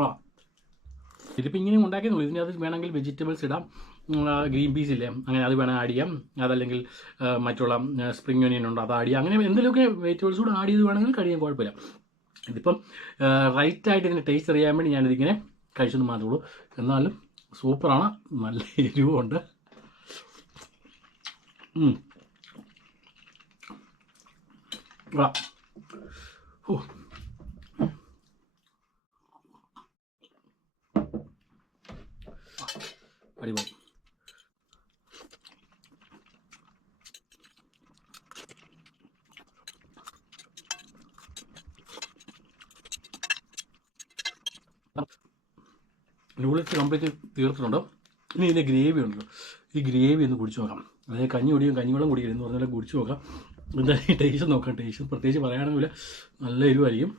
ആ ഇതിപ്പോൾ ഇങ്ങനെയും ഉണ്ടാക്കിയെന്നുള്ളൂ. ഇതിൻ്റെ അത് വേണമെങ്കിൽ വെജിറ്റബിൾസ് ഇടാം. ഗ്രീൻ പീസ് ഇല്ലേ, അങ്ങനെ അത് വേണമെങ്കിൽ ആഡ് ചെയ്യാം. അതല്ലെങ്കിൽ മറ്റുള്ള സ്പ്രിംഗ് ഒനിയൻ ഉണ്ട്, അത് ആഡ് ചെയ്യാം. അങ്ങനെ എന്തെങ്കിലുമൊക്കെ വെജിറ്റബിൾസ് കൂടെ ആഡ് ചെയ്ത് വേണമെങ്കിൽ കഴിയാൻ കുഴപ്പമില്ല. ഇതിപ്പം റൈറ്റായിട്ട് ഇതിൻ്റെ ടേസ്റ്റ് അറിയാൻ വേണ്ടി ഞാനിതിങ്ങനെ കഴിച്ചെന്ന് മാത്രമേ ഉള്ളൂ. എന്നാലും സൂപ്പറാണ്, നല്ല എരിവുണ്ട്. ഓ അടിപൊളി. നൂഡിൽസ് കംപ്ലീറ്റ് തീർത്തിട്ടുണ്ട്. ഇനി ഇതിൻ്റെ ഗ്രേവി ഉണ്ടല്ലോ, ഈ ഗ്രേവി ഒന്ന് കുടിച്ച് നോക്കാം. അതായത് കഞ്ഞിവെള്ളം കുടിക്കരുതെന്ന് പറഞ്ഞാൽ കുടിച്ച് നോക്കാം. എന്തായാലും ടേസ്റ്റ് നോക്കാം. ടേസ്റ്റ് പ്രത്യേകിച്ച് പറയാനൊന്നുമില്ല, നല്ല എരിവായിരിക്കും.